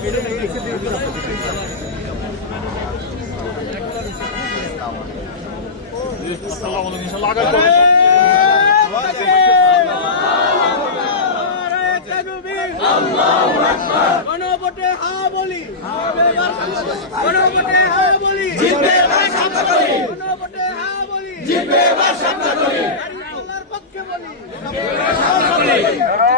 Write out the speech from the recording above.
ویدوں نہیں ایک بھی راستے میں السلام علیکم انشاءاللہ آگے چلتے ہیں اللہ اکبر کناوٹے ہاں بولی ہاں بے بسم اللہ کناوٹے